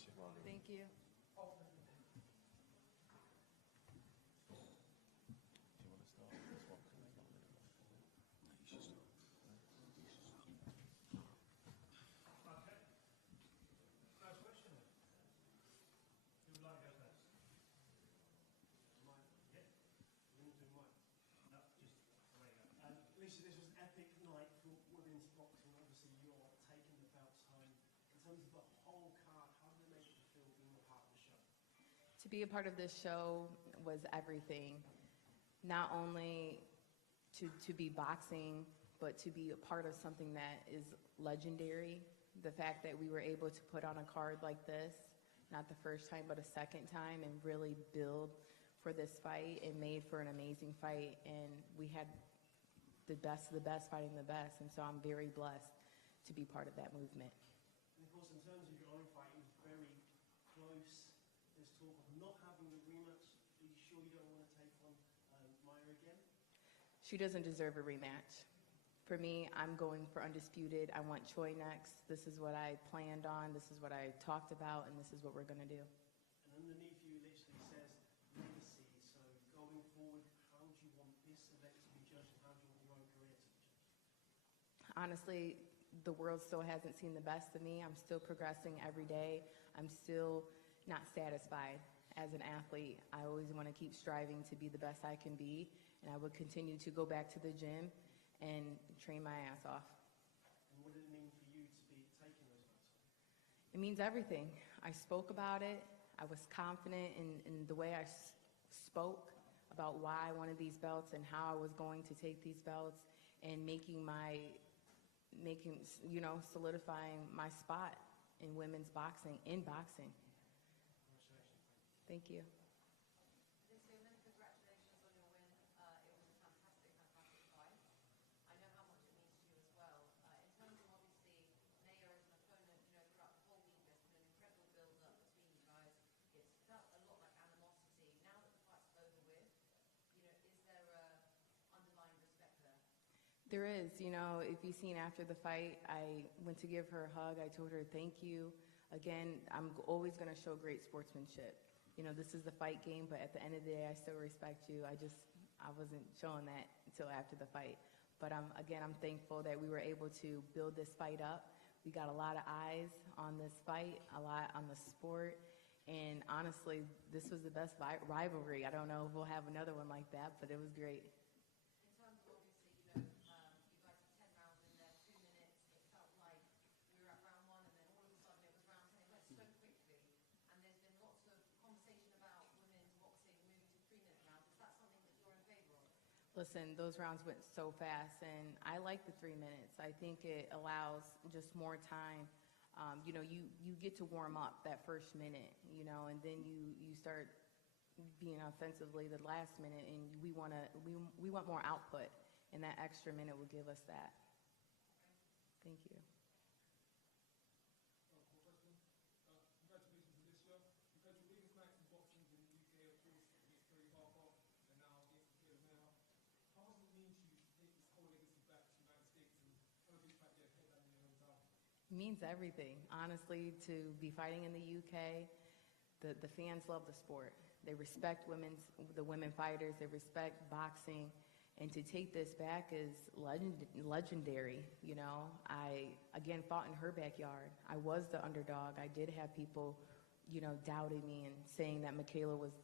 meet you. Thank you. Do you want to start with this one? No, you should start. Okay. First question then. Who would like to go first? Mine. Yeah. You want to do mine? No, just away you go. Lisa, this was an epic night for women's boxing. Obviously, you're taking the belts home. In terms of the whole card, how did it make you feel being a part of the show? To be a part of this show was everything. Not only to be boxing, but to be a part of something that is legendary. The fact that we were able to put on a card like this, not the first time, but a second time, and really build for this fight, it made for an amazing fight. And we had the best of the best fighting the best. And so I'm very blessed to be part of that movement. And of course, in terms of your own fight, it was very close. There's talk of not having a rematch. Are you sure you don't want to take on Maya again? She doesn't deserve a rematch. For me, I'm going for undisputed. I want Choi next. This is what I planned on. This is what I talked about, and this is what we're going to do. And underneath you literally says legacy. So going forward, how do you want this event to be judged, and how do you want your own career to be judged? Honestly, the world still hasn't seen the best of me. I'm still progressing every day. I'm still not satisfied as an athlete. I always want to keep striving to be the best I can be, and I would continue to go back to the gym and train my ass off. And what did it mean for you to be taking those belts? It means everything. I spoke about it. I was confident in the way I spoke about why I wanted these belts and how I was going to take these belts, and solidifying my spot in women's boxing, in boxing. Congratulations. Thank you. Lisa, many congratulations on your win. It was a fantastic fight. I know how much it means to you as well. In terms of obviously Naya as an opponent, throughout the whole week there's been an incredible build-up between you guys. It's felt a lot like animosity. Now that the fight's over with, is there a underlying respect there? There is. If you've seen after the fight, I went to give her a hug. I told her thank you. Again, I'm always going to show great sportsmanship. This is the fight game, but at the end of the day, I still respect you. I wasn't showing that until after the fight. But I'm thankful that we were able to build this fight up. We got a lot of eyes on this fight, a lot on the sport. And honestly, this was the best rivalry. I don't know if we'll have another one like that, but it was great. In terms of obviously, you guys had 10 rounds in there, 2 minutes. It felt like we were at round 1, and then all of a sudden it was round 10. It went so quickly. And there's been lots of conversation about women's boxing moving to 3-minute rounds. Is that something that you're in favor of? Listen, those rounds went so fast, and I like the 3 minutes. I think it allows just more time. You get to warm up that first minute, and then you start being offensively the last minute, and we want more output, and that extra minute will give us that. Thank you. Congratulations, Alicia. You've had your biggest nights in boxing in the UK, of course, against Terri Harper, and now against Pinnacle. How much does it mean to you to take this whole legacy back to the United States and hopefully try to get a headline in your hometown? It means everything. Honestly, to be fighting in the UK, the fans love the sport. They respect the women fighters. They respect boxing. And to take this back is legendary. I, again, fought in her backyard. I was the underdog. I did have people, doubting me and saying that Michaela was,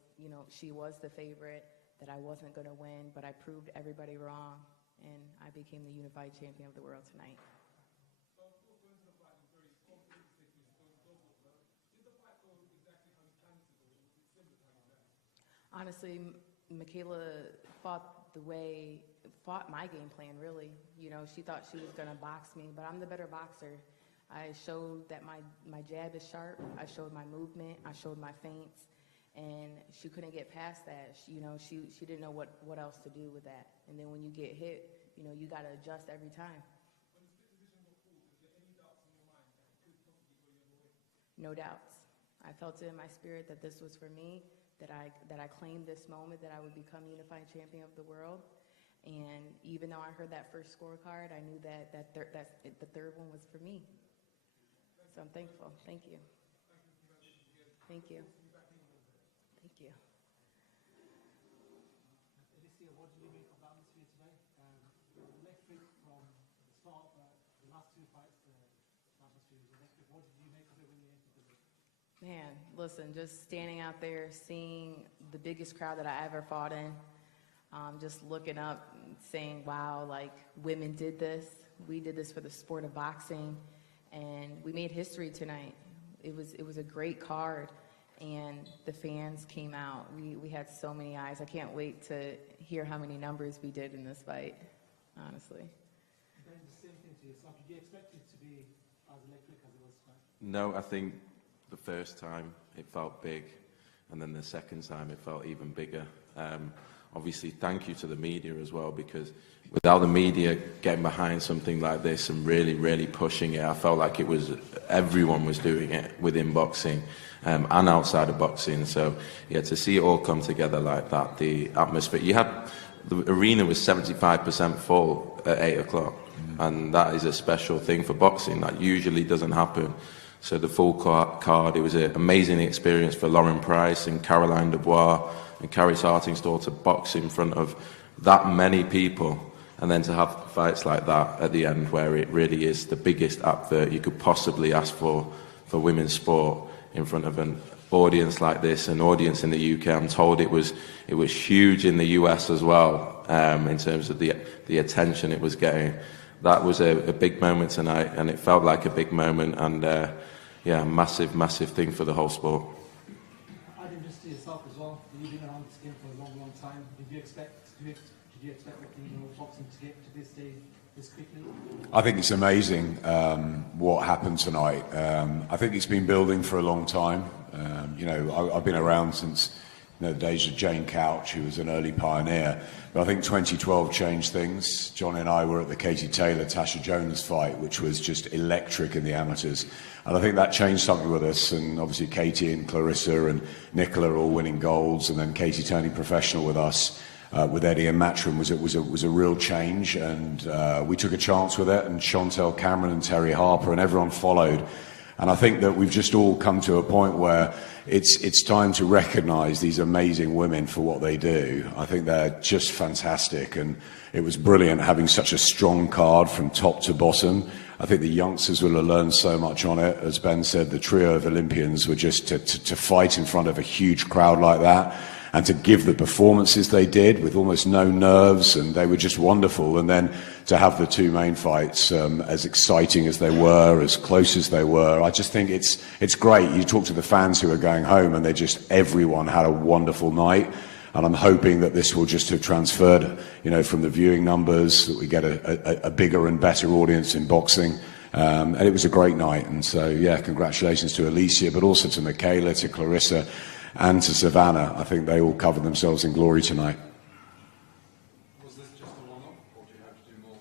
she was the favorite, that I wasn't going to win. But I proved everybody wrong, and I became the unified champion of the world tonight. So, of course, going to the fight was very confident, going to go for it. Did the fight go exactly how you planned it to go, or was it similar to how you planned it? Honestly, Michaela fought my game plan, really. She thought she was going to box me, but I'm the better boxer. I showed that my jab is sharp. I showed my movement. I showed my feints. And she couldn't get past that. She didn't know what else to do with that. And then when you get hit, you got to adjust every time. When the split decision got called, was there any doubts in your mind that it could possibly go your way? No doubts. I felt it in my spirit that this was for me, that I claimed this moment, that I would become unified champion of the world. And even though I heard that first scorecard, I knew that the third one was for me. So I'm thankful. Thank you. Thank you. Thank you. Thank you. Alicia, what did you make of the atmosphere today? Electric from the start, the last two fights, the atmosphere was electric. What did you make of it when you entered the ring? Man, listen, just standing out there, seeing the biggest crowd that I ever fought in, just looking up, saying, wow, like, women did this. We did this for the sport of boxing, and we made history tonight. It was a great card, and the fans came out. We had so many eyes. I can't wait to hear how many numbers we did in this fight, honestly. Ben, the same thing to yourself. Did you expect it to be as electric as it was tonight? No, I think the first time it felt big, and then the second time it felt even bigger. Obviously, thank you to the media as well, because without the media getting behind something like this and really, really pushing it, I felt like it was everyone was doing it within boxing and outside of boxing. So, yeah, to see it all come together like that, the atmosphere. The arena was 75% full at 8 o'clock, and that is a special thing for boxing. That usually doesn't happen. So the full card, it was an amazing experience for Lauren Price and Caroline Dubois and Carrie Sarting's daughter box in front of that many people, and then to have fights like that at the end where it really is the biggest advert you could possibly ask for women's sport in front of an audience like this, an audience in the UK. I'm told it was huge in the US as well, in terms of the attention it was getting. That was a big moment tonight, and it felt like a big moment, and yeah, massive, massive thing for the whole sport. Adam, just to yourself as well, you've been around this game for a long, long time. Did you expect boxing to get to this day this quickly? I think it's amazing what happened tonight. I think it's been building for a long time. I've been around since the days of Jane Couch, who was an early pioneer. But I think 2012 changed things. John and I were at the Katie Taylor, Tasha Jonas fight, which was just electric in the amateurs. And I think that changed something with us. And obviously Katie and Clarissa and Nicola all winning golds, and then Katie turning professional with us. With Eddie and Matchroom was a real change, and we took a chance with it, and Chantel Cameron and Terri Harper and everyone followed. And I think that we've just all come to a point where it's time to recognise these amazing women for what they do. I think they're just fantastic, and it was brilliant having such a strong card from top to bottom. I think the youngsters will have learned so much on it. As Ben said, the trio of Olympians were just to fight in front of a huge crowd like that, and to give the performances they did with almost no nerves, and they were just wonderful. And then to have the two main fights as exciting as they were, as close as they were, I just think it's great. You talk to the fans who are going home, and everyone had a wonderful night. And I'm hoping that this will just have transferred, from the viewing numbers, that we get a bigger and better audience in boxing. And it was a great night. And so, yeah, congratulations to Alicia, but also to Michaela, to Clarissa, and to Savannah. I think they all covered themselves in glory tonight. Was this just a one-off, or do you have to do more?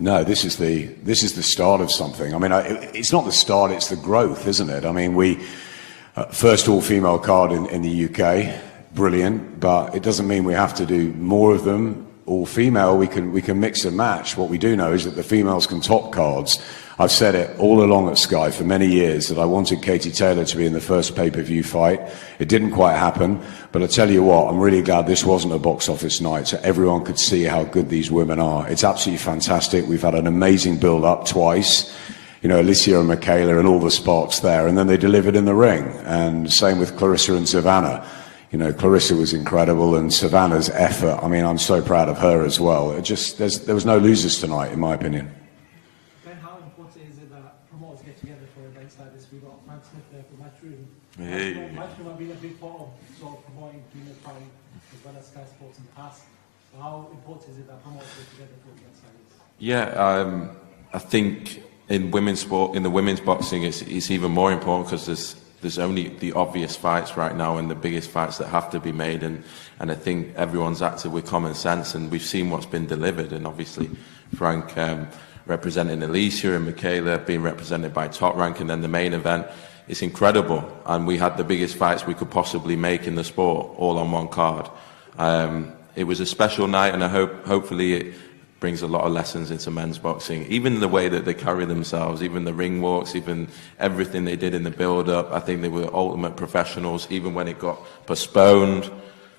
No, this is the start of something. I mean, it's not the start; it's the growth, isn't it? I mean, we first all-female card in the UK, brilliant, but it doesn't mean we have to do more of them. All-female, we can mix and match. What we do know is that the females can top cards. I've said it all along at Sky for many years that I wanted Katie Taylor to be in the first pay-per-view fight. It didn't quite happen, but I tell you what, I'm really glad this wasn't a box office night, so everyone could see how good these women are. It's absolutely fantastic. We've had an amazing build-up twice. Alicia and Michaela and all the spots there, and then they delivered in the ring. And same with Clarissa and Savannah. Clarissa was incredible, and Savannah's effort, I mean, I'm so proud of her as well. There was no losers tonight, in my opinion. Hey. Matchroom have been a big part of sort of promoting Pinnacle as well as Sky Sports in the past. So how important is it that promoters get together for events like this? Yeah, I think in women's sport, in the women's boxing, it's even more important because there's only the obvious fights right now and the biggest fights that have to be made, and I think everyone's acted with common sense, and we've seen what's been delivered, and obviously Frank representing Alicia and Michaela being represented by Top Rank, and then the main event. It's incredible, and we had the biggest fights we could possibly make in the sport, all on one card. It was a special night, and I hopefully brings a lot of lessons into men's boxing. Even the way that they carry themselves, even the ring walks, even everything they did in the build-up. I think they were ultimate professionals, even when it got postponed.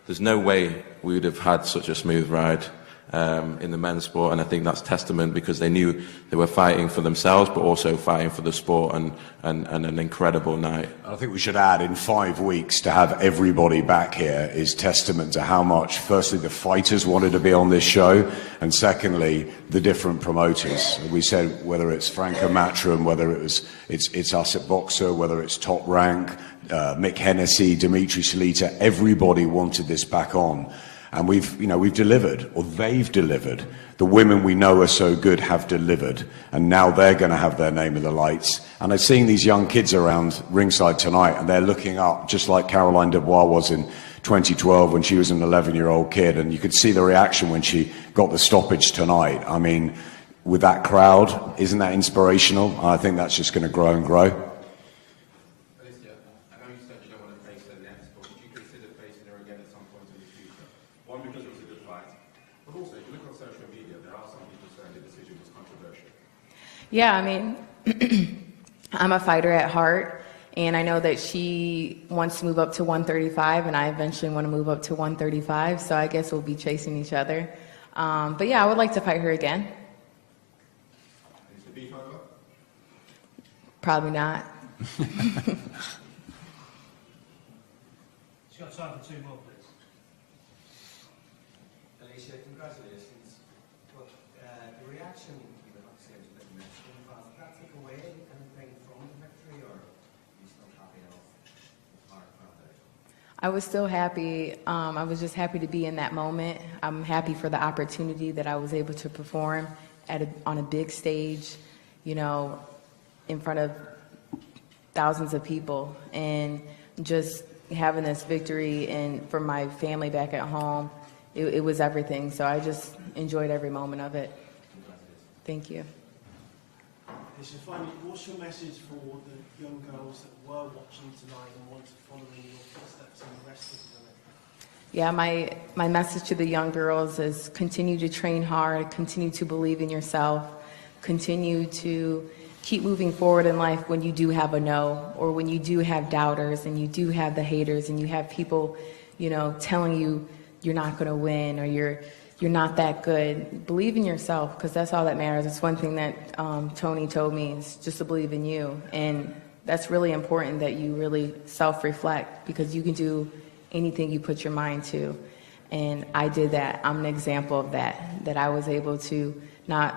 There's no way we would have had such a smooth ride in the men's sport, and I think that's testament because they knew they were fighting for themselves, but also fighting for the sport, and an incredible night. I think we should add, in 5 weeks, to have everybody back here is testament to how much, firstly, the fighters wanted to be on this show, and secondly, the different promoters. We said whether it's Franco Matchroom, whether it's us at Boxer, whether it's Top Rank, Mick Hennessy, Dimitri Salita, everybody wanted this back on. And we've delivered, or they've delivered. The women we know are so good have delivered, and now they're going to have their name in the lights. And I've seen these young kids around ringside tonight, and they're looking up, just like Caroline Dubois was in 2012 when she was an 11-year-old kid, and you could see the reaction when she got the stoppage tonight. I mean, with that crowd, isn't that inspirational? I think that's just going to grow and grow. Yeah, I mean, I'm a fighter at heart, and I know that she wants to move up to 135, and I eventually want to move up to 135, so I guess we'll be chasing each other. But yeah, I would like to fight her again. Is the beef over? Probably not. She's got time for 2 more, please. Alicia, congratulations. But the reaction you were obviously a bit mixed. Did that take away anything from the victory, or are you still happy enough with our crowd there? I was still happy. I was just happy to be in that moment. I'm happy for the opportunity that I was able to perform on a big stage, you know, in front of thousands of people, and just having this victory and for my family back at home, it was everything. So I just enjoyed every moment of it. Thank you. Alicia, finally, what's your message for the young girls that were watching tonight and want to follow in your footsteps and the rest of the women? Yeah, my message to the young girls is continue to train hard, continue to believe in yourself, continue to keep moving forward in life when you do have a no, or when you do have doubters and you do have the haters and you have people, you know, telling you you're not going to win or you're not that good. Believe in yourself, because that's all that matters. It's one thing that Tony told me, is just to believe in you. And that's really important, that you really self-reflect, because you can do anything you put your mind to. And I did that. I'm an example of that I was able to not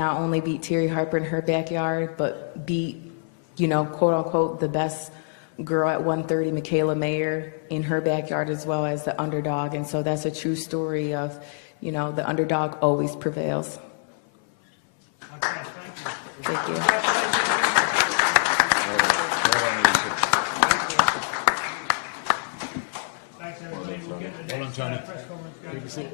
only beat Terri Harper in her backyard, but beat, you know, quote unquote, the best girl at 130, Michaela Mayer, in her backyard, as well as the underdog. And so that's a true story of, you know, the underdog always prevails. Okay, thank you. Thank you. Thanks, everybody. We'll get the next press conference going.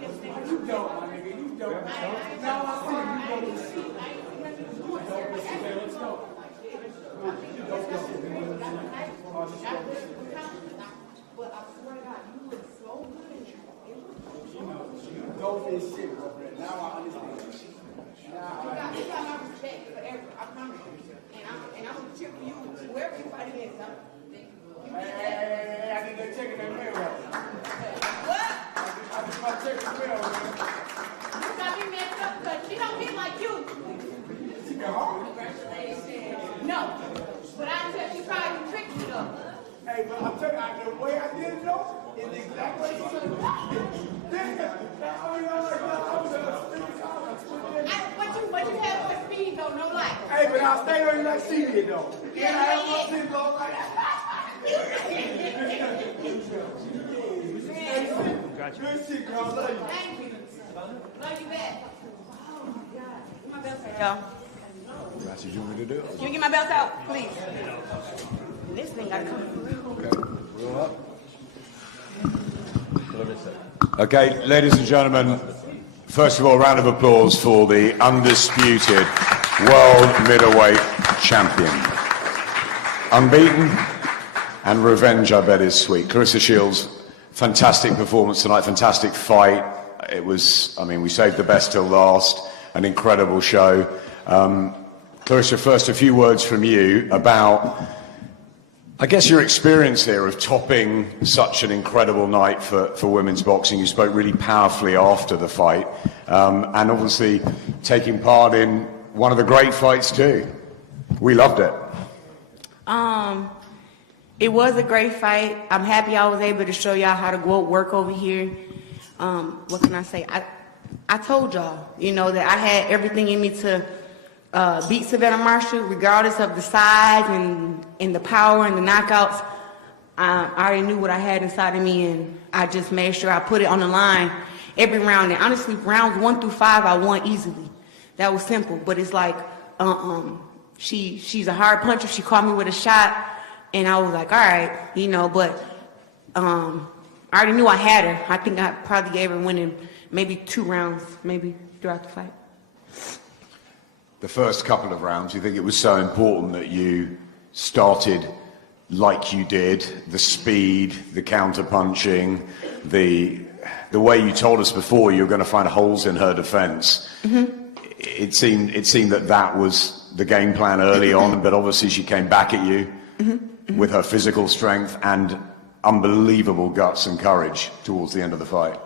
You don't, my nigga. You don't. Now I see you don't. Okay, let's go. But I swear to God, you look so good. You dope as shit, bro. Now I understand. You got my respect forever. I promise you. And I'm gonna cheer for you wherever you fight against. Hey, I need to check that mirror. What? I just want to check the mirror, man. You got me messed up because she don't hit like you. She got hard. No. But I tell you, tried to trick you though. Hey, but I'm telling you, the way I did it though, is the exact way she said it. What you have for speed though, no lie. Hey, but I'll stay on you like she did though. Yeah, I have my shit though like Gotcha. good shit, girl. I love you. Thank you. Love you back. Oh my God. Get my belt out, y'all. That's what you want me to do? Can you get my belt out, please? This thing gotta come through. Okay, roll up. Okay, ladies and gentlemen, first of all, round of applause for the undisputed world middleweight champion. Unbeaten, and revenge, I bet, is sweet. Clarissa Shields, fantastic performance tonight, fantastic fight. It was, I mean, we saved the best till last, an incredible show. Clarissa, first a few words from you about, I guess, your experience here of topping such an incredible night for women's boxing. You spoke really powerfully after the fight, and obviously taking part in one of the great fights too. We loved it. It was a great fight. I'm happy I was able to show y'all how to go work over here. What can I say? I told y'all, you know, that I had everything in me to beat Savannah Marshall, regardless of the size and the power and the knockouts. I already knew what I had inside of me, and I just made sure I put it on the line every round. And honestly, rounds 1 through 5, I won easily. That was simple. But it's like, she's a hard puncher. She caught me with a shot, and I was like, all right, you know. But I already knew I had her. I think I probably gave her winning maybe 2 rounds, maybe throughout the fight. The first couple of rounds, you think it was so important that you started like you did, the speed, the counter-punching, the way you told us before you were going to find holes in her defense. Mm-hmm. It seemed that was the game plan early on, but obviously she came back at you with her physical strength and unbelievable guts and courage towards the end of the fight.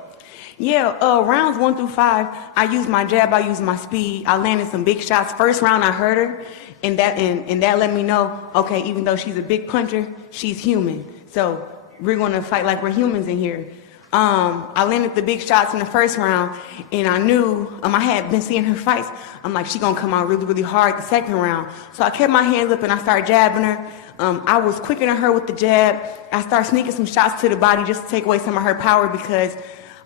Yeah, rounds 1 through 5, I used my jab, I used my speed, I landed some big shots. First round I hurt her, and that let me know, okay, even though she's a big puncher, she's human. So we're gonna fight like we're humans in here. I landed the big shots in the first round, and I knew, I had been seeing her fights. I'm like, she gonna come out really, really hard the second round. So I kept my hands up and I started jabbing her. I was quicker than her with the jab. I started sneaking some shots to the body just to take away some of her power because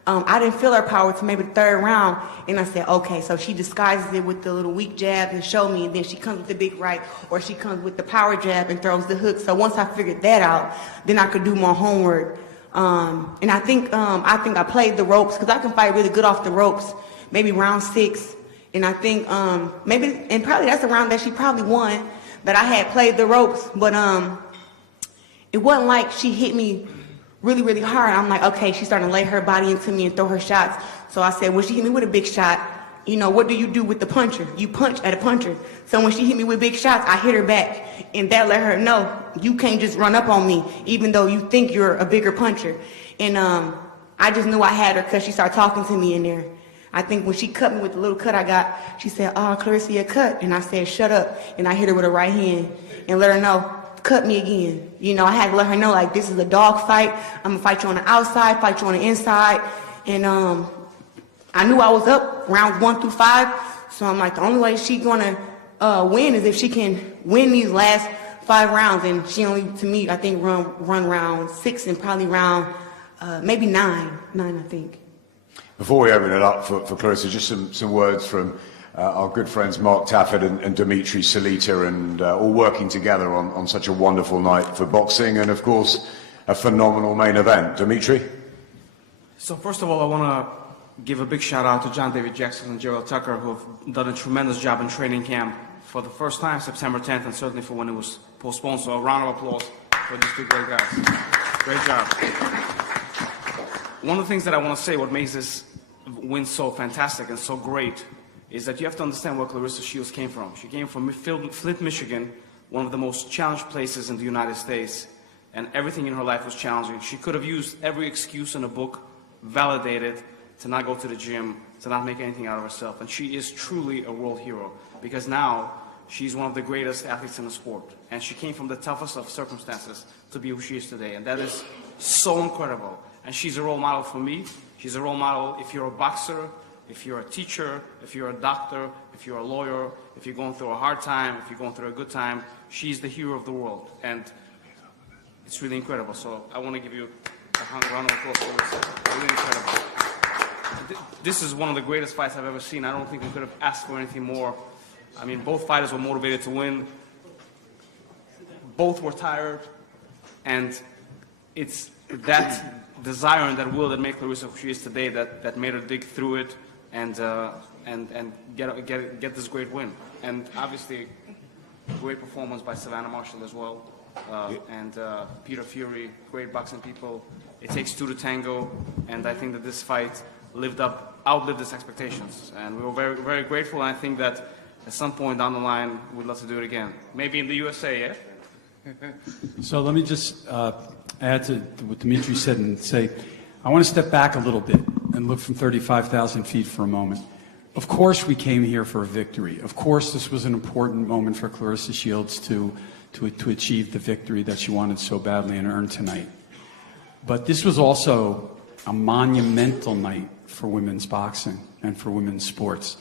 I didn't feel her power till maybe the third round, and I said, okay, so she disguises it with the little weak jab and show me, and then she comes with the big right, or she comes with the power jab and throws the hook. So once I figured that out, then I could do more homework. And I think I played the ropes, because I can fight really good off the ropes, maybe round 6, and I think probably that's a round that she probably won, but I had played the ropes, but it wasn't like she hit me really, really hard. I'm like, okay, she's starting to lay her body into me and throw her shots. So I said, well, she hit me with a big shot. You know, what do you do with the puncher? You punch at a puncher. So when she hit me with big shots, I hit her back. And that let her know, you can't just run up on me, even though you think you're a bigger puncher. And I just knew I had her because she started talking to me in there. I think when she cut me with the little cut I got, she said, oh, Clarissa, you cut. And I said, shut up. And I hit her with her right hand and let her know, cut me again. You know, I had to let her know, like, this is a dog fight. I'm gonna fight you on the outside, fight you on the inside. And I knew I was up rounds 1 through 5. So I'm like, the only way she's gonna win is if she can win these last 5 rounds. And she only, to me, I think run round 6 and probably round maybe 9, I think. Before we open it up for Clarissa, just some words from our good friends Mark Tafford and Dimitri Salita, and all working together on such a wonderful night for boxing, and of course a phenomenal main event. Dimitri? So first of all, I want to give a big shout out to John David Jackson and Gerald Tucker, who have done a tremendous job in training camp for the first time, September 10th, and certainly for when it was postponed. So a round of applause for these two great guys. Great job. One of the things that I want to say, what makes this win so fantastic and so great, is that you have to understand where Claressa Shields came from. She came from Flint, Michigan, one of the most challenged places in the United States, and everything in her life was challenging. She could have used every excuse in a book, validated, to not go to the gym, to not make anything out of herself. And she is truly a world hero, because now she's one of the greatest athletes in the sport. And she came from the toughest of circumstances to be who she is today. And that is so incredible. And she's a role model for me. She's a role model if you're a boxer, if you're a teacher, if you're a doctor, if you're a lawyer, if you're going through a hard time, if you're going through a good time. She's the hero of the world. And it's really incredible. So I want to give you a round of applause for this. Really incredible. This is one of the greatest fights I've ever seen. I don't think we could have asked for anything more. I mean, both fighters were motivated to win. Both were tired. And it's that desire and that will that made Claressa who she is today that made her dig through it and get this great win. And obviously, great performance by Savannah Marshall as well. And Peter Fury, great boxing people. It takes two to tango. And I think that this fight outlived its expectations. And we were very, very grateful. And I think that at some point down the line, we'd love to do it again. Maybe in the USA, yeah? So let me just add to what Dimitri said and say, I want to step back a little bit and look from 35,000 feet for a moment. Of course we came here for a victory. Of course this was an important moment for Claressa Shields to achieve the victory that she wanted so badly and earn tonight. But this was also a monumental night for women's boxing and for women's sports.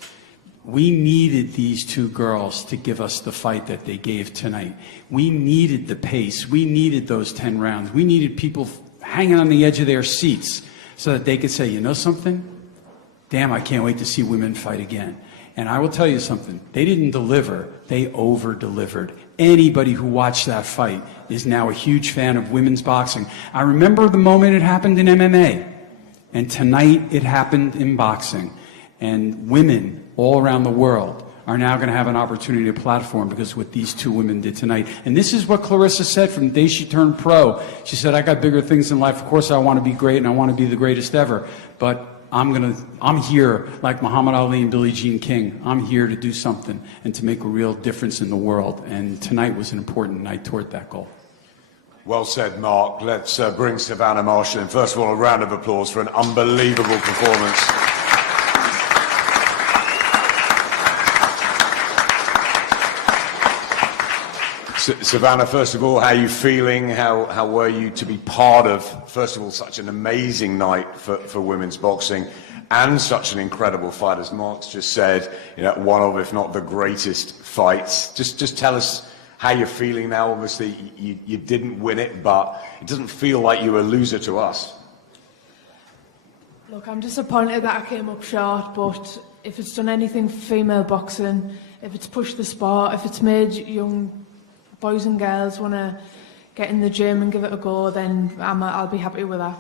We needed these two girls to give us the fight that they gave tonight. We needed the pace. We needed those 10 rounds. We needed people hanging on the edge of their seats so that they could say, you know something? Damn, I can't wait to see women fight again. And I will tell you something. They didn't deliver. They over-delivered. Anybody who watched that fight is now a huge fan of women's boxing. I remember the moment it happened in MMA. And tonight it happened in boxing. And women all around the world are now going to have an opportunity, a platform, because of what these two women did tonight. And this is what Claressa said from the day she turned pro. She said, I got bigger things in life. Of course I want to be great and I want to be the greatest ever. But I'm here like Muhammad Ali and Billie Jean King. I'm here to do something and to make a real difference in the world. And tonight was an important night toward that goal. Well said, Mark. Let's bring Savannah Marshall in. First of all, a round of applause for an unbelievable performance. Savannah, first of all, how are you feeling? How were you to be part of, first of all, such an amazing night for women's boxing and such an incredible fight, as Mark's just said, you know, one of, if not the greatest fights. Just tell us how you're feeling now. Obviously, you didn't win it, but it doesn't feel like you were a loser to us. Look, I'm disappointed that I came up short, but if it's done anything for female boxing, if it's pushed the sport, if it's made young boys and girls want to get in the gym and give it a go, then I'll be happy with that.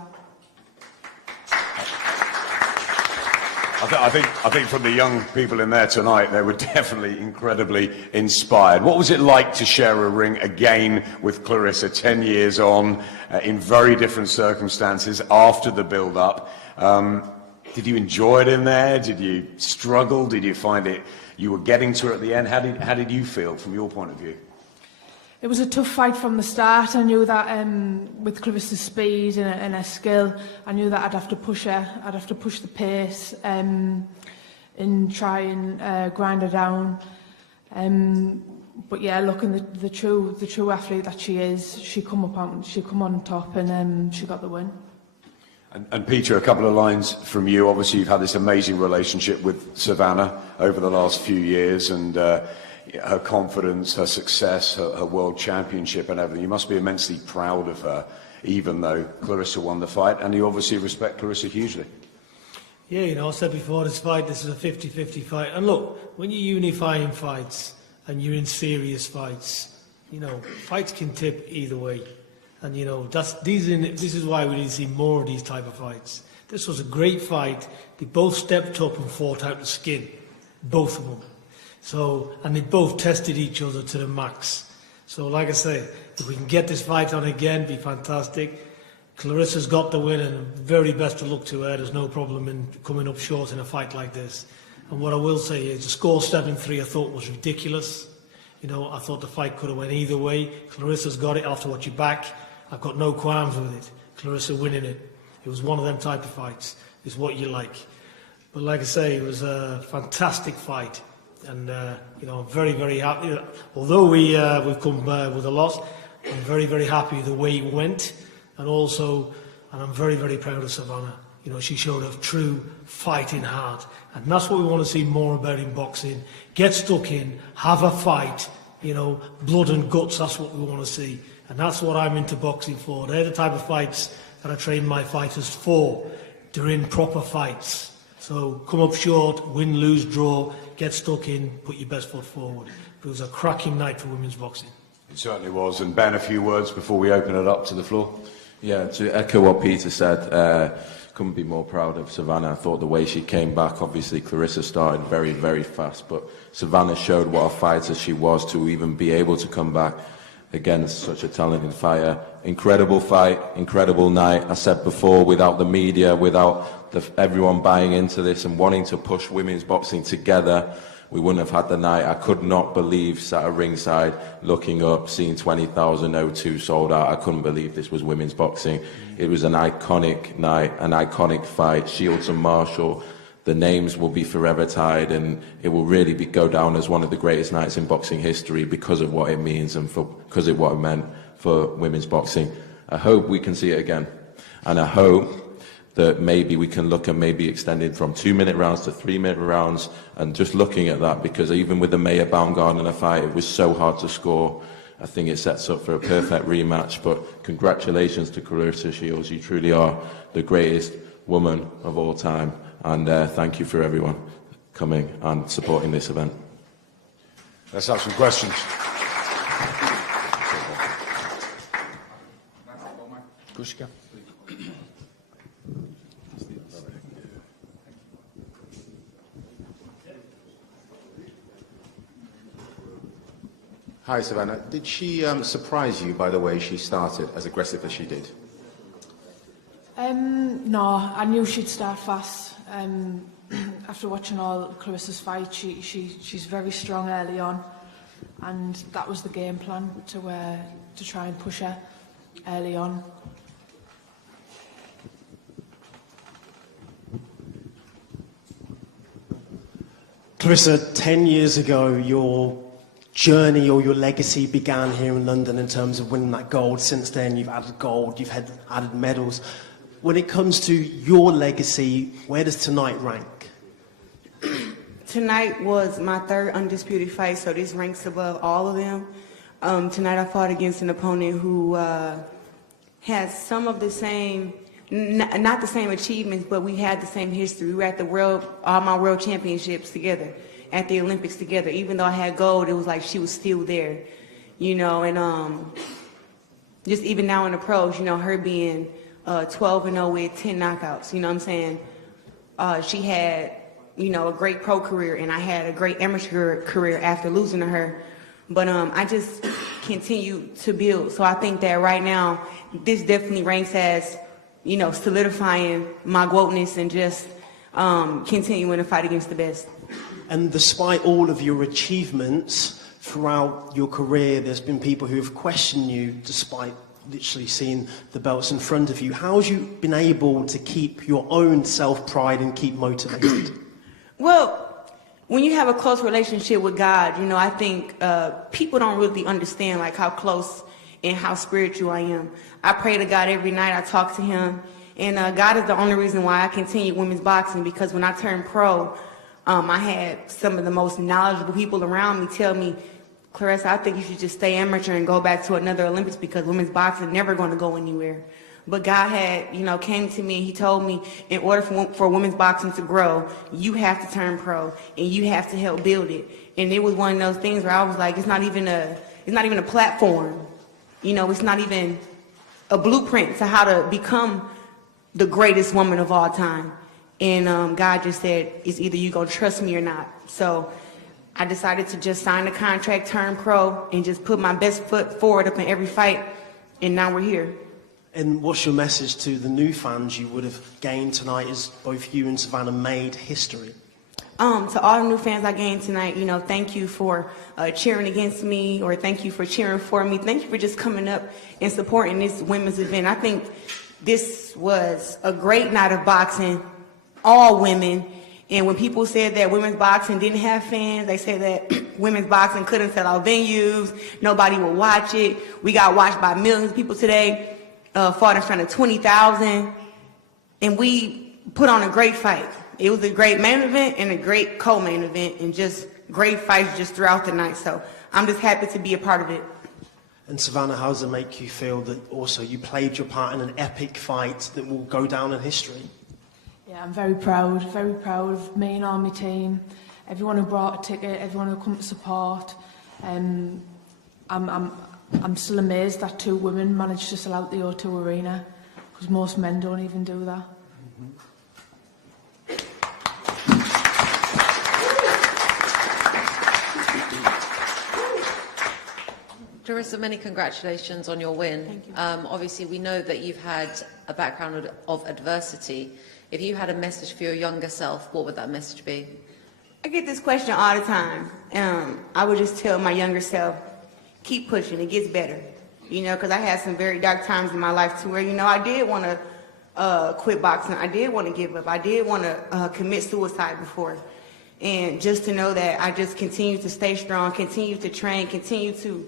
I think from the young people in there tonight, they were definitely incredibly inspired. What was it like to share a ring again with Claressa 10 years on, in very different circumstances after the build-up? Did you enjoy it in there? Did you struggle? Did you find it you were getting to it at the end? How did you feel from your point of view? It was a tough fight from the start. I knew that with Claressa's speed and her skill, I knew that I'd have to push her. I'd have to push the pace and try and grind her down. But yeah, looking the true athlete that she is, she come on top and she got the win. And Peter, a couple of lines from you. Obviously, you've had this amazing relationship with Savannah over the last few years, and her confidence, her success, her world championship and everything. You must be immensely proud of her, even though Claressa won the fight, and you obviously respect Claressa hugely. Yeah, you know, I said before this fight, this is a 50-50 fight. And look, when you're unifying fights and you're in serious fights, you know, fights can tip either way. And this is why we need to see more of these type of fights. This was a great fight. They both stepped up and fought out the skin, both of them. So, and they both tested each other to the max. So, like I say, if we can get this fight on again, it'd be fantastic. Clarissa's got the win, and very best of luck to her. There's no problem in coming up short in a fight like this. And what I will say is, the score 7-3 I thought was ridiculous. I thought the fight could have went either way. Clarissa's got it after what you back. I've got no qualms with it. Clarissa winning it. It was one of them type of fights. It's what you like. But like I say, it was a fantastic fight. And, I'm very, very happy. Although we've come with a loss, I'm very, very happy the way it went. And I'm very, very proud of Savannah. She showed a true fighting heart. And that's what we want to see more about in boxing. Get stuck in, have a fight, blood and guts, that's what we want to see. And that's what I'm into boxing for. They're the type of fights that I train my fighters for. They're in proper fights. So come up short, win, lose, draw, get stuck in, put your best foot forward. It was a cracking night for women's boxing. It certainly was. And Ben, a few words before we open it up to the floor. Yeah, to echo what Peter said, couldn't be more proud of Savannah. I thought the way she came back, obviously Clarissa started very, very fast, but Savannah showed what a fighter she was to even be able to come back against such a talented fighter. Incredible fight, incredible night. I said before, without the media, without everyone buying into this and wanting to push women's boxing together, we wouldn't have had the night. I could not believe, sat at ringside, looking up, seeing 20,000 O2 sold out. I couldn't believe this was women's boxing. It was an iconic night, an iconic fight. Shields and Marshall, the names will be forever tied, and it will really go down as one of the greatest nights in boxing history because of what it means and because of what it meant for women's boxing. I hope we can see it again, and I hope that maybe we can look at maybe extending from 2-minute rounds to 3-minute rounds, and just looking at that, because even with the Mayer Baumgartner fight, it was so hard to score. I think it sets up for a perfect rematch. But congratulations to Clarissa Shields. You truly are the greatest woman of all time. And thank you for everyone coming and supporting this event. Let's have some questions. Kushka. Hi, Savannah. Did she surprise you by the way she started, as aggressive as she did? No, I knew she'd start fast. After watching all Clarissa's fight, she's very strong early on, and that was the game plan, to try and push her early on. Clarissa, 10 years ago, your journey or your legacy began here in London in terms of winning that gold. Since then, you've added gold, you've had added medals. When it comes to your legacy, where does tonight rank? Tonight was my third undisputed fight, so this ranks above all of them. Tonight I fought against an opponent who has some of the same, not the same achievements, but we had the same history. We were at all my world championships together, at the Olympics together. Even though I had gold, it was like she was still there, and just even now in the pros, her being 12-0 with 10 knockouts, you know what I'm saying? She had, a great pro career, and I had a great amateur career after losing to her. But I just continue to build. So I think that right now, this definitely ranks as, solidifying my GOATness and just continuing to fight against the best. And despite all of your achievements throughout your career, there's been people who have questioned you despite literally seeing the belts in front of you. How have you been able to keep your own self-pride and keep motivated? Well, when you have a close relationship with God, I think people don't really understand like how close and how spiritual I am. I pray to God every night. I talk to him. And God is the only reason why I continue women's boxing, because when I turned pro, I had some of the most knowledgeable people around me tell me, Clarissa, I think you should just stay amateur and go back to another Olympics, because women's boxing is never going to go anywhere. But God had, came to me and he told me, in order for women's boxing to grow, you have to turn pro and you have to help build it. And it was one of those things where I was like, it's not even a platform. It's not even a blueprint to how to become the greatest woman of all time. And God just said, it's either you gonna trust me or not. So I decided to just sign the contract, turn pro, and just put my best foot forward up in every fight. And now we're here. And what's your message to the new fans you would have gained tonight as both you and Savannah made history? To all the new fans I gained tonight, thank you for cheering against me, or thank you for cheering for me. Thank you for just coming up and supporting this women's event. I think this was a great night of boxing, all women. And when people said that women's boxing didn't have fans, they said that women's boxing couldn't sell out venues, nobody would watch it. We got watched by millions of people today, fought in front of 20,000, and we put on a great fight. It was a great main event and a great co-main event, and just great fights just throughout the night. So I'm just happy to be a part of it. And Savannah, how does it make you feel that also you played your part in an epic fight that will go down in history? Yeah, I'm very proud of me and all my team, everyone who bought a ticket, everyone who come to support. I'm still amazed that 2 women managed to sell out the O2 Arena, because most men don't even do that. Clarissa, many congratulations on your win. Thank you. Obviously, we know that you've had a background of adversity. If you had a message for your younger self, what would that message be? I get this question all the time. I would just tell my younger self, keep pushing, it gets better. Because I had some very dark times in my life too, where, I did want to quit boxing. I did want to give up. I did want to commit suicide before. And just to know that I just continue to stay strong, continue to train, continue to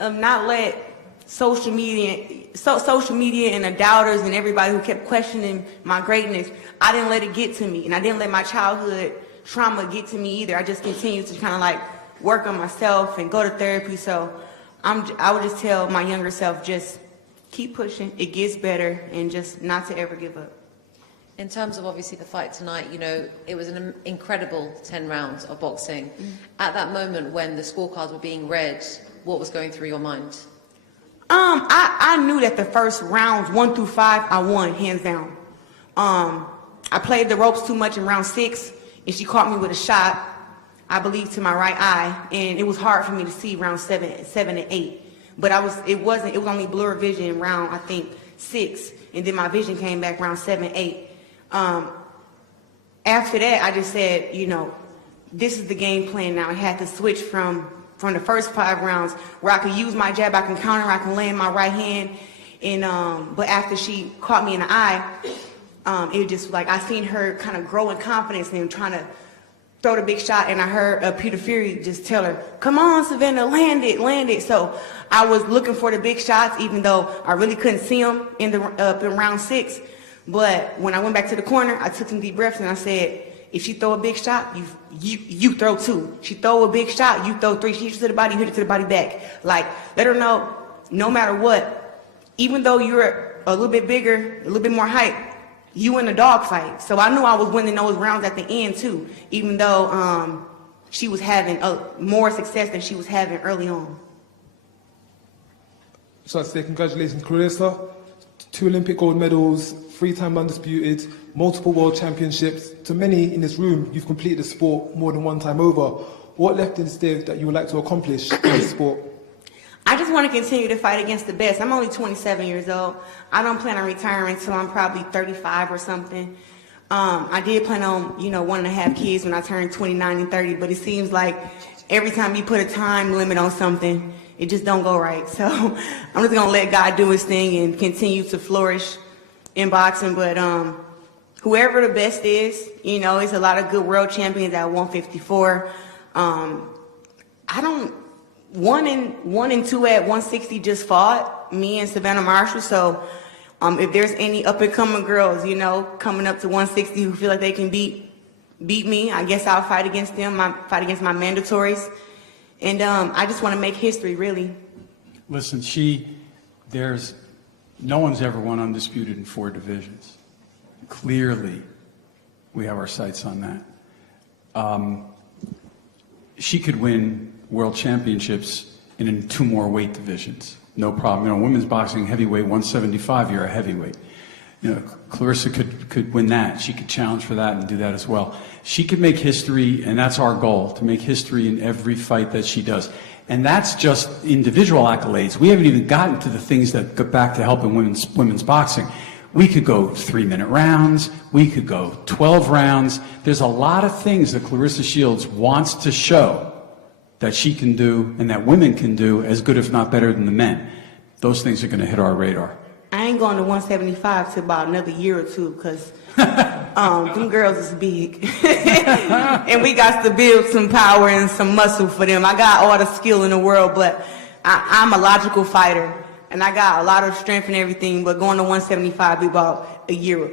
not let social media and the doubters and everybody who kept questioning my greatness, I didn't let it get to me. And I didn't let my childhood trauma get to me either. I just continued to kind of work on myself and go to therapy. So I would just tell my younger self, just keep pushing, it gets better, and just not to ever give up. In terms of obviously the fight tonight, it was an incredible 10 rounds of boxing. Mm-hmm. At that moment when the scorecards were being read, what was going through your mind? I knew that the first rounds 1 through 5, I won hands down. I played the ropes too much in round 6, and she caught me with a shot, I believe, to my right eye, and it was hard for me to see round 7 and 8. But it was only blur vision in round, I think, 6, and then my vision came back round 7, 8. After that, I just said, this is the game plan now. I had to switch from the first 5 rounds where I could use my jab, I can counter, I can land my right hand. And but after she caught me in the eye, it just I seen her kind of grow in confidence and trying to throw the big shot. And I heard Peter Fury just tell her, "Come on, Savannah, land it." So I was looking for the big shots, even though I really couldn't see them in round 6. But when I went back to the corner, I took some deep breaths and I said, if she throw a big shot, you throw 2. She throw a big shot, you throw 3. She hit it to the body, you hit it to the body back. Let her know, no matter what, even though you're a little bit bigger, a little bit more height, you in a dog fight. So I knew I was winning those rounds at the end too, even though she was having more success than she was having early on. So I'd say congratulations, Clarissa. 2 Olympic gold medals, 3-time undisputed, multiple world championships. To many in this room, you've completed the sport more than 1 time over. What left instead that you would like to accomplish in the sport? I just want to continue to fight against the best. I'm only 27 years old. I don't plan on retiring until I'm probably 35 or something. I did plan on, 1.5 kids when I turned 29 and 30, but it seems like every time you put a time limit on something, it just don't go right. So I'm just going to let God do his thing and continue to flourish in boxing. But whoever the best is, it's a lot of good world champions at 154. One and two at 160 just fought, me and Savannah Marshall. So if there's any up-and-coming girls, coming up to 160 who feel like they can beat me, I guess I'll fight against them. Fight against my mandatories. And I just want to make history, really. Listen, no one's ever won undisputed in 4 divisions. Clearly, we have our sights on that. She could win world championships in 2 more weight divisions. no problem. You know, women's boxing, heavyweight, 175, you're a heavyweight. You know, Clarissa could win that. She could challenge for that and do that as well. She could make history, and that's our goal, to make history in every fight that she does. And that's just individual accolades. We haven't even gotten to the things that go back to helping women's boxing. We could go 3-minute rounds. We could go 12 rounds. There's a lot of things that Clarissa Shields wants to show that she can do and that women can do as good, if not better, than the men. Those things are going to hit our radar. I ain't going to 175 till about another year or two, because them girls is big. And we got to build some power and some muscle for them. I got all the skill in the world, but I'm a logical fighter. And I got a lot of strength and everything, but going to 175 be about a year or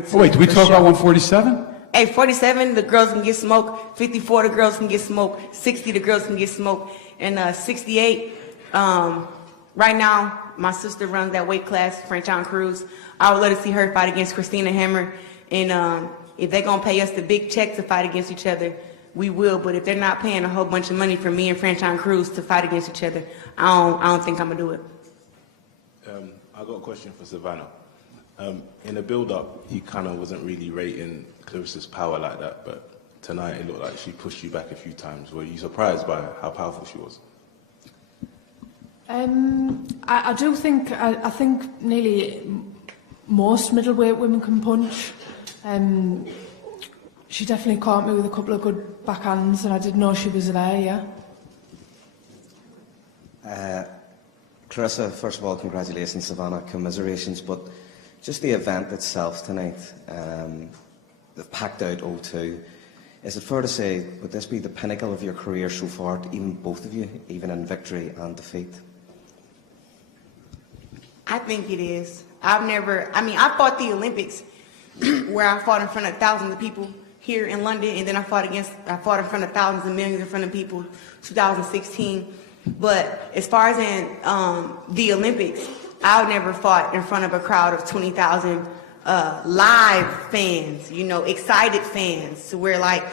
two. Oh, wait, do we talk about 147? Hey, 47, the girls can get smoked. 54, the girls can get smoked. 60, the girls can get smoked. And 68, right now, my sister runs that weight class, Franchon Cruz. I would love to see her fight against Christina Hammer. And if they're going to pay us the big check to fight against each other, we will. But if they're not paying a whole bunch of money for me and Franchon Cruz to fight against each other, I don't think I'm going to do it. I got a question for Savannah. In the build-up, you kind of wasn't really rating Clarissa's power like that, but tonight it looked like she pushed you back a few times. Were you surprised by how powerful she was? I do think, I think nearly most middleweight women can punch. She definitely caught me with a couple of good backhands, and I didn't know she was there, yeah. Clarissa, first of all, congratulations, Savannah, commiserations, but just the event itself tonight, the packed out O2, is it fair to say, would this be the pinnacle of your career so far, even both of you, even in victory and defeat? I think it is. I fought the Olympics where I fought in front of thousands of people here in London, and then I fought in front of thousands and millions in front of people, 2016. But as far as in the Olympics, I've never fought in front of a crowd of 20,000 live fans, excited fans, to where like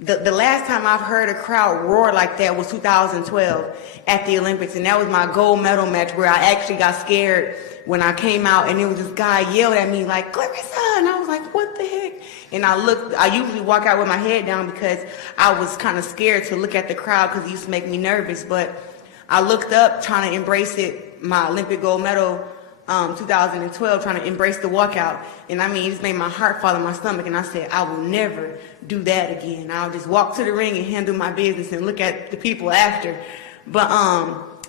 the last time I've heard a crowd roar like that was 2012 at the Olympics, and that was my gold medal match where I actually got scared when I came out, and there was this guy yelled at me like, "Clarissa," and I was like, "What the heck?" And I usually walk out with my head down because I was kind of scared to look at the crowd because it used to make me nervous. But I looked up trying to embrace it, my Olympic gold medal, 2012, trying to embrace the walkout. And it just made my heart fall in my stomach. And I said, I will never do that again. I'll just walk to the ring and handle my business and look at the people after. But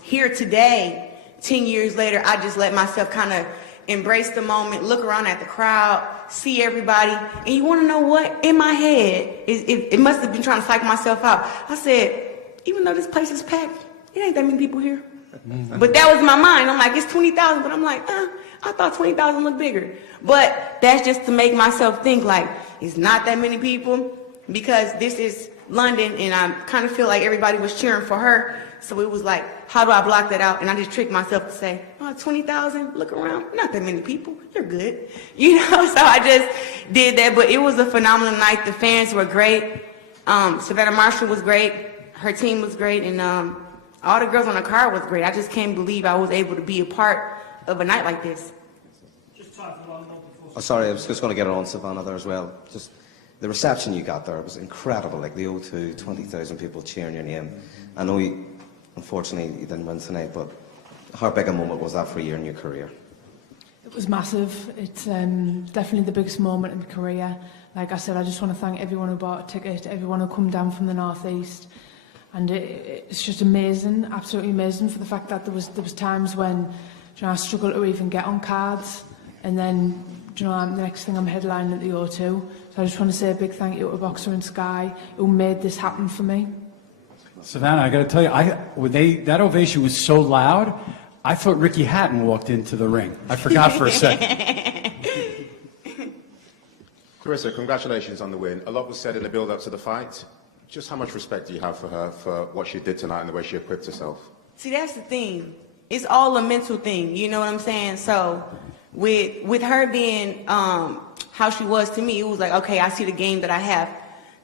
here today, 10 years later, I just let myself kind of embrace the moment, look around at the crowd, see everybody. And you want to know what? In my head, it must have been trying to psych myself out. I said, even though this place is packed, it ain't that many people here. But that was my mind. I'm like, it's 20,000. But I'm like, I thought 20,000 looked bigger. But that's just to make myself think like, it's not that many people, because this is London, and I kind of feel like everybody was cheering for her. So it was like, how do I block that out? And I just tricked myself to say, 20,000, look around, not that many people, you're good. So I just did that, but it was a phenomenal night. The fans were great. Savannah Marshall was great. Her team was great, and all the girls on the card was great. I just can't believe I was able to be a part of a night like this. Oh, sorry, I was just going to get it on Savannah there as well. Just the reception you got there was incredible. Like the O2, 20,000 people cheering your name. I know unfortunately, you didn't win tonight, but how big a moment was that for you in your career? It was massive. It's definitely the biggest moment in my career. Like I said, I just want to thank everyone who bought a ticket, everyone who come down from the northeast, and it's just amazing, absolutely amazing, for the fact that there was times when I struggled to even get on cards, and then the next thing I'm headlining at the O2. So I just want to say a big thank you to Boxer and Sky who made this happen for me. Savannah, I got to tell you, that ovation was so loud, I thought Ricky Hatton walked into the ring. I forgot for a second. Clarissa, congratulations on the win. A lot was said in the build-up to the fight. Just how much respect do you have for her, for what she did tonight and the way she equipped herself? See, that's the thing. It's all a mental thing, you know what I'm saying? So with her being how she was to me, it was like, okay, I see the game that I have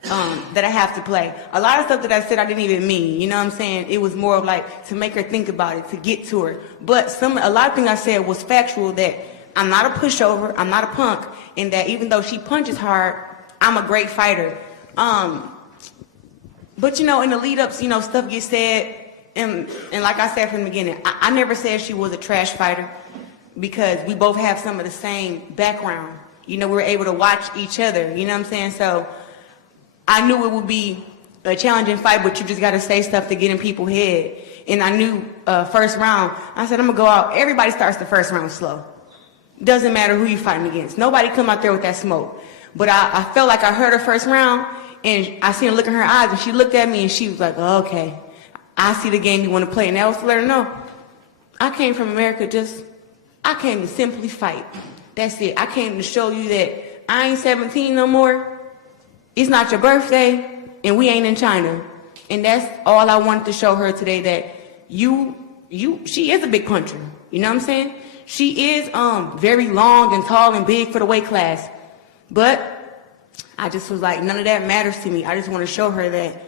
that I have to play. A lot of stuff that I said I didn't even mean, you know what I'm saying? It was more of like to make her think about it, to get to her. But a lot of things I said was factual, that I'm not a pushover, I'm not a punk, and that even though she punches hard, I'm a great fighter. But in the lead-ups, stuff gets said, and like I said from the beginning, I never said she was a trash fighter, because we both have some of the same background. We were able to watch each other, you know what I'm saying? So I knew it would be a challenging fight, but you just got to say stuff to get in people's head. And I knew first round, I said, I'm going to go out. Everybody starts the first round slow. Doesn't matter who you're fighting against. Nobody come out there with that smoke. But I felt like I heard her first round, and I seen her look in her eyes, and she looked at me, and she was like, oh, okay, I see the game you want to play. And that was to let her know, I came from America I came to simply fight. That's it. I came to show you that I ain't 17 no more. It's not your birthday, and we ain't in China. And that's all I wanted to show her today, that she is a big puncher. You know what I'm saying? She is very long and tall and big for the weight class. But I just was like, none of that matters to me. I just want to show her that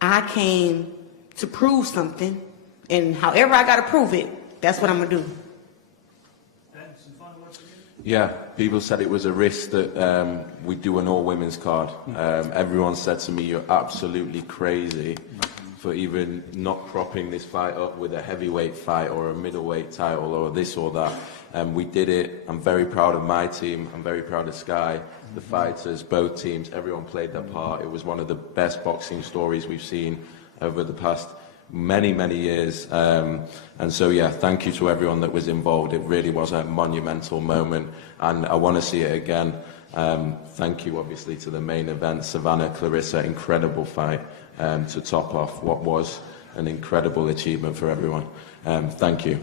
I came to prove something, and however I got to prove it, that's what I'm going to do. Yeah, people said it was a risk that we do an all-women's card. Everyone said to me, you're absolutely crazy for even not propping this fight up with a heavyweight fight or a middleweight title or this or that. We did it. I'm very proud of my team. I'm very proud of Sky, the fighters, both teams. Everyone played their part. It was one of the best boxing stories we've seen over the past many, many years. And so, yeah, thank you to everyone that was involved. It really was a monumental moment, and I want to see it again. Thank you, obviously, to the main event, Savannah, Clarissa, incredible fight to top off what was an incredible achievement for everyone. Thank you.